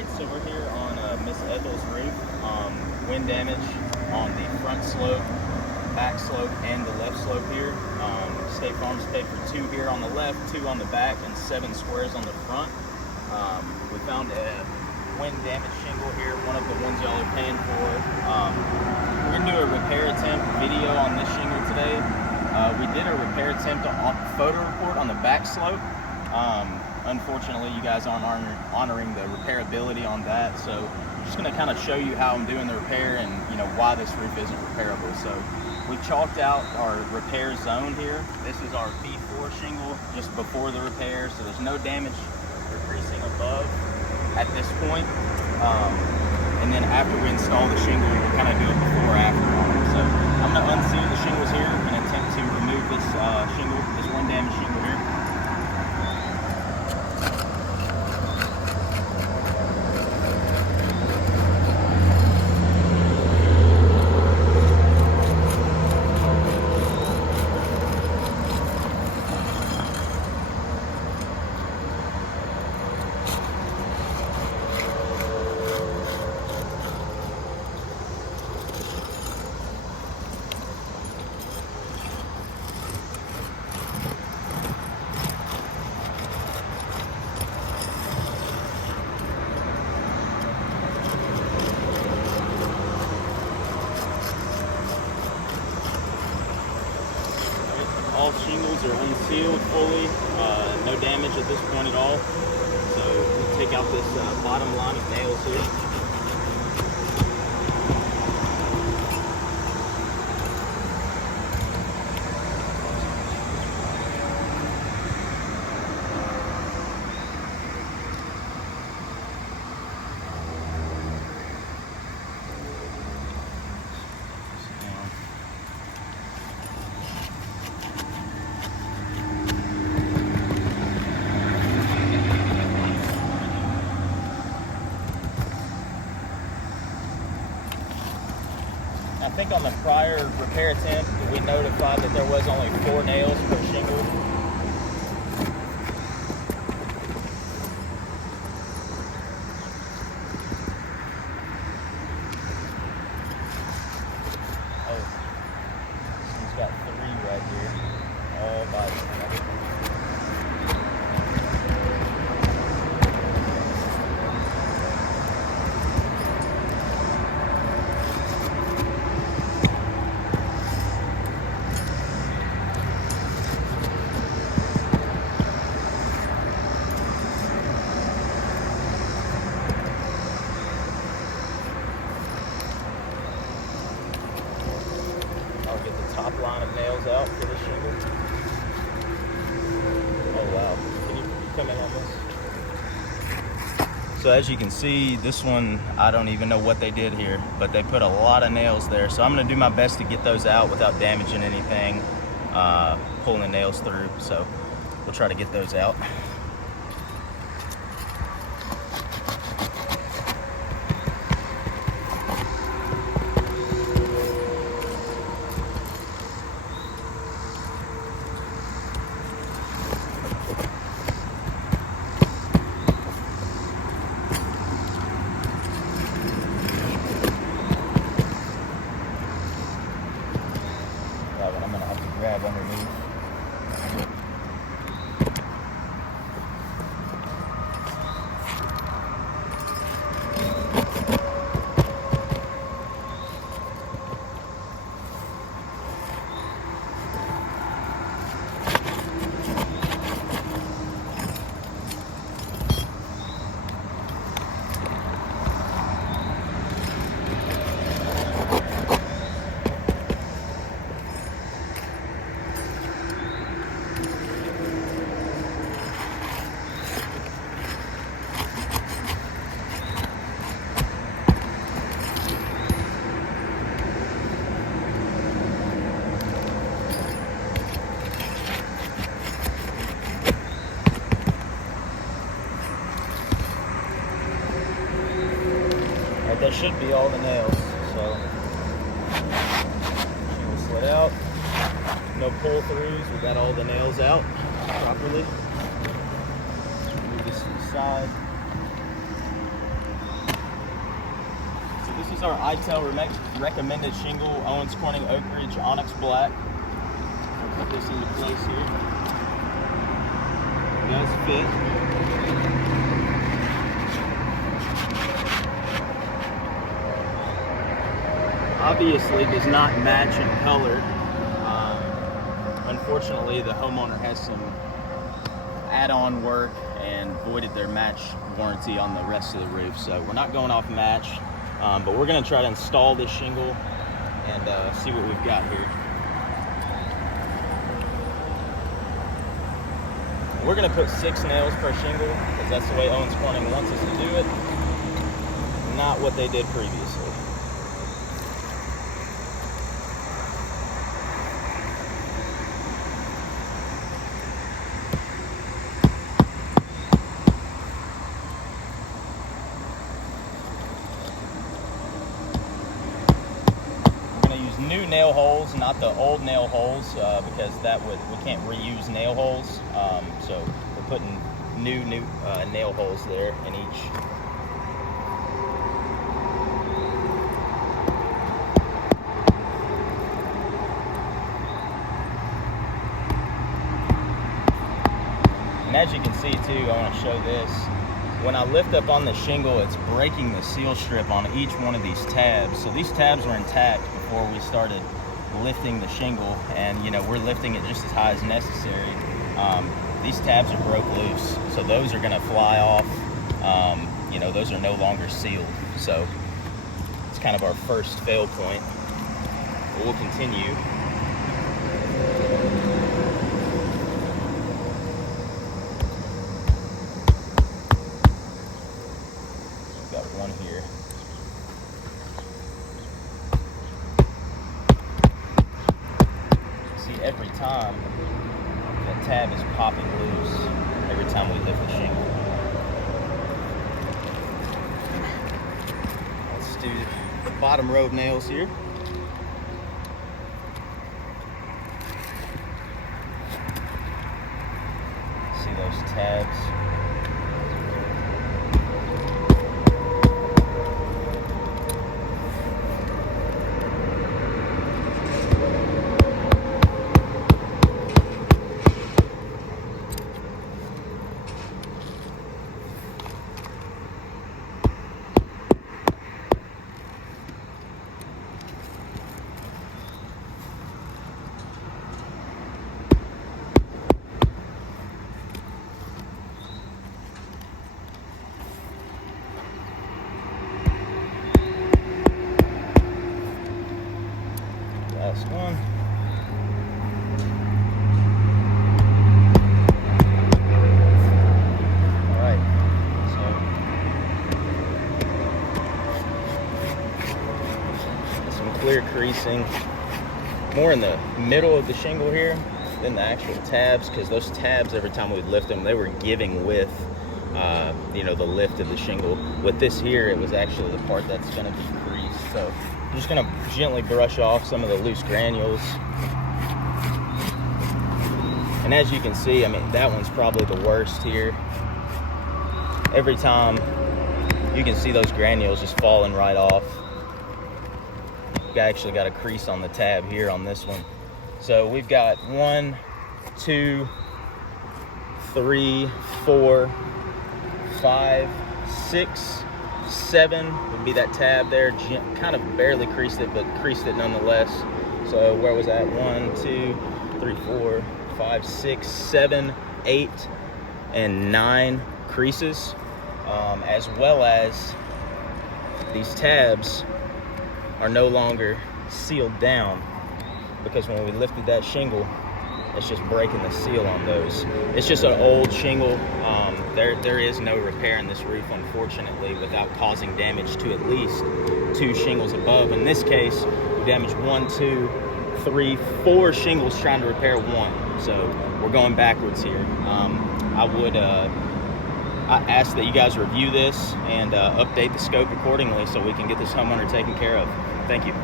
Alright, so we're here on Miss Ethel's roof. Wind damage on the front slope, back slope, and the left slope here. State Farm's paid for 2 here on the left, 2 on the back, and 7 squares on the front. We found a wind damage shingle here, one of the ones y'all are paying for. We're going to do a repair attempt video on this shingle today. We did a repair attempt on photo report on the back slope. Unfortunately, you guys aren't honoring the repairability on that, so I'm just going to kind of show you how I'm doing the repair and why this roof isn't repairable. So we chalked out our repair zone here. This is our B4 shingle just before the repair, so there's no damage or creasing above at this point. And then after we install the shingle, we'll kind of do it before or after on it. So I'm going to unseal the shingles here and attempt to remove this shingle, this wind damage shingle here. All shingles are unsealed fully, no damage at this point at all. So we'll take out this bottom line of nails here. I think on the prior repair attempt, we notified that there was only 4 nails per shingle. Oh, this one's got 3 right here, all by itself. Get the top line of nails out for the shingle. Oh wow, can you come in on this? So as you can see, this one, I don't even know what they did here, but they put a lot of nails there. So I'm gonna do my best to get those out without damaging anything, pulling the nails through. So we'll try to get those out. I'm gonna have to grab underneath. That should be all the nails. So shingle slid out, no pull throughs. We got all the nails out properly. Move this to the side. This is our Ethel recommended shingle, Owens Corning Oak Ridge Onyx Black. I'll put this into place here. It does fit. Obviously does not match in color. Unfortunately, the homeowner has some add-on work and voided their match warranty on the rest of the roof. So we're not going off match, but we're gonna try to install this shingle and see what we've got here. We're gonna put 6 nails per shingle because that's the way Owens Corning wants us to do it, not what they did previously. New nail holes, not the old nail holes, because we can't reuse nail holes. So we're putting new nail holes there in each. And as you can see too, I want to show this. When I lift up on the shingle, it's breaking the seal strip on each one of these tabs. So these tabs were intact before we started lifting the shingle, and you know, we're lifting it just as high as necessary. These tabs are broke loose, so those are gonna fly off. You know, those are no longer sealed. So it's kind of our first fail point. But we'll continue. Got one here. See, every time that tab is popping loose, every time we lift the shingle. Let's do the bottom row of nails here. See those tabs? Last one. All right, so some clear creasing, more in the middle of the shingle here than the actual tabs, because those tabs, every time we'd lift them, they were giving with you know, the lift of the shingle. With this here, it was actually the part that's going to be creased. So I'm just going to gently brush off some of the loose granules. And as you can see, I mean, that one's probably the worst here. Every time, you can see those granules just falling right off. I actually got a crease on the tab here on this one. So we've got 1, 2, 3, 4, 5, 6, 7 would be that tab there. Kind of barely creased it, but creased it nonetheless. So where was that? 1, 2, 3, 4, 5, 6, 7, 8, and 9 creases, as well as these tabs are no longer sealed down, because when we lifted that shingle, it's just breaking the seal on those. It's just an old shingle. There is no repair in this roof, unfortunately, without causing damage to at least 2 shingles above. In this case, we damaged 1, 2, 3, 4 shingles trying to repair 1. So we're going backwards here. I ask that you guys review this and update the scope accordingly so we can get this homeowner taken care of. Thank you.